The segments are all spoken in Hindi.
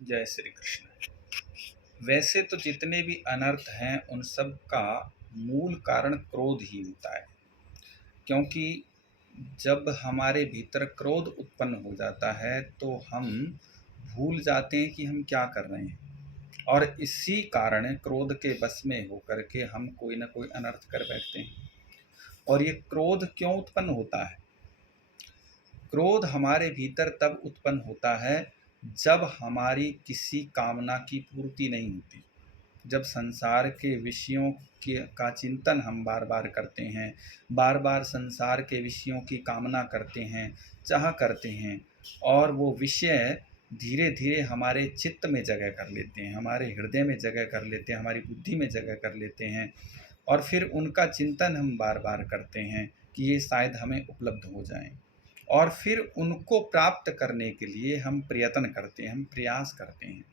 जय श्री कृष्ण। वैसे तो जितने भी अनर्थ हैं उन सब का मूल कारण क्रोध ही होता है, क्योंकि जब हमारे भीतर क्रोध उत्पन्न हो जाता है तो हम भूल जाते हैं कि हम क्या कर रहे हैं, और इसी कारण क्रोध के बस में होकर के हम कोई ना कोई अनर्थ कर बैठते हैं। और ये क्रोध क्यों उत्पन्न होता है? क्रोध हमारे भीतर तब उत्पन्न होता है जब हमारी किसी कामना की पूर्ति नहीं होती। जब संसार के विषयों का चिंतन हम बार बार करते हैं, बार बार संसार के विषयों की कामना करते हैं, चाह करते हैं, और वो विषय धीरे धीरे हमारे चित्त में जगह कर लेते हैं, हमारे हृदय में जगह कर लेते हैं, हमारी बुद्धि में जगह कर लेते हैं, और फिर उनका चिंतन हम बार बार करते हैं कि ये शायद हमें उपलब्ध हो जाएं, और फिर उनको प्राप्त करने के लिए हम प्रयत्न करते हैं, हम प्रयास करते हैं,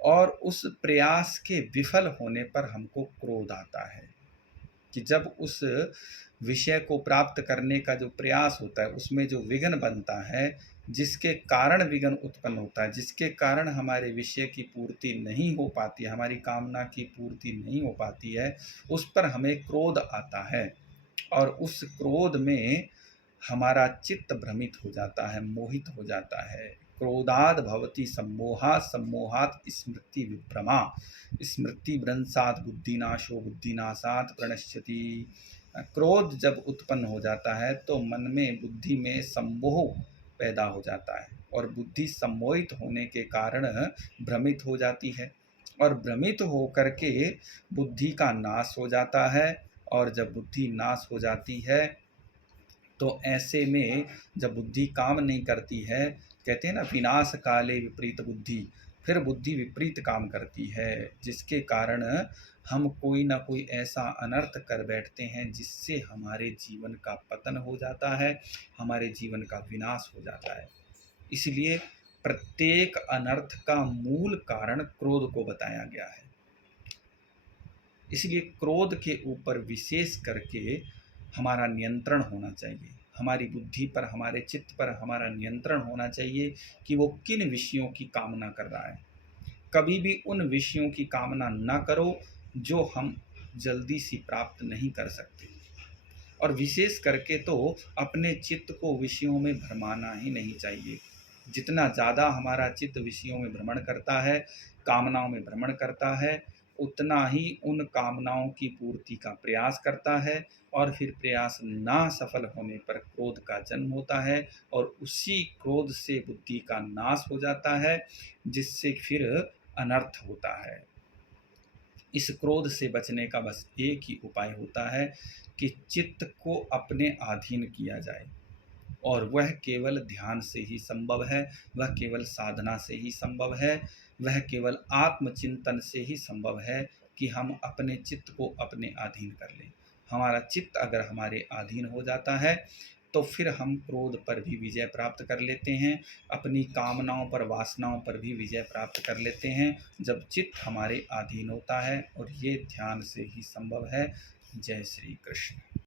और उस प्रयास के विफल होने पर हमको क्रोध आता है कि जब उस विषय को प्राप्त करने का जो प्रयास होता है उसमें जो विघ्न बनता है, जिसके कारण विघ्न उत्पन्न होता है, जिसके कारण हमारे विषय की पूर्ति नहीं हो पाती, हमारी कामना की पूर्ति नहीं हो पाती है, उस पर हमें क्रोध आता है। और उस क्रोध में हमारा चित्त भ्रमित हो जाता है, मोहित हो जाता है। क्रोधाद भवति सम्मोहात्, सम्मोहात् स्मृति विभ्रमा, स्मृति भ्रंशात् बुद्धिनाशो, बुद्धिनाशात् प्रणश्यति। क्रोध जब उत्पन्न हो जाता है तो मन में, बुद्धि में सम्मोह पैदा हो जाता है, और बुद्धि सम्मोहित होने के कारण भ्रमित हो जाती है, और भ्रमित होकर के बुद्धि का नाश हो जाता है। और जब बुद्धि नाश हो जाती है तो ऐसे में जब बुद्धि काम नहीं करती है, कहते हैं ना, विनाश काले विपरीत बुद्धि, फिर बुद्धि विपरीत काम करती है, जिसके कारण हम कोई ना कोई ऐसा अनर्थ कर बैठते हैं जिससे हमारे जीवन का पतन हो जाता है, हमारे जीवन का विनाश हो जाता है। इसलिए प्रत्येक अनर्थ का मूल कारण क्रोध को बताया गया है। इसलिए क्रोध के ऊपर विशेष करके हमारा नियंत्रण होना चाहिए, हमारी बुद्धि पर, हमारे चित्त पर हमारा नियंत्रण होना चाहिए कि वो किन विषयों की कामना कर रहा है। कभी भी उन विषयों की कामना ना करो जो हम जल्दी से प्राप्त नहीं कर सकते, और विशेष करके तो अपने चित्त को विषयों में भरमाना ही नहीं चाहिए। जितना ज़्यादा हमारा चित्त विषयों में भ्रमण करता है, कामनाओं में भ्रमण करता है, उतना ही उन कामनाओं की पूर्ति का प्रयास करता है, और फिर प्रयास ना सफल होने पर क्रोध का जन्म होता है, और उसी क्रोध से बुद्धि का नाश हो जाता है, जिससे फिर अनर्थ होता है। इस क्रोध से बचने का बस एक ही उपाय होता है कि चित्त को अपने अधीन किया जाए, और वह केवल ध्यान से ही संभव है, वह केवल साधना से ही संभव है, वह केवल आत्मचिंतन से ही संभव है कि हम अपने चित्त को अपने अधीन कर लें। हमारा चित्त अगर हमारे अधीन हो जाता है तो फिर हम क्रोध पर भी विजय प्राप्त कर लेते हैं, अपनी कामनाओं पर, वासनाओं पर भी विजय प्राप्त कर लेते हैं, जब चित्त हमारे अधीन होता है, और ये ध्यान से ही संभव है। जय श्री कृष्ण।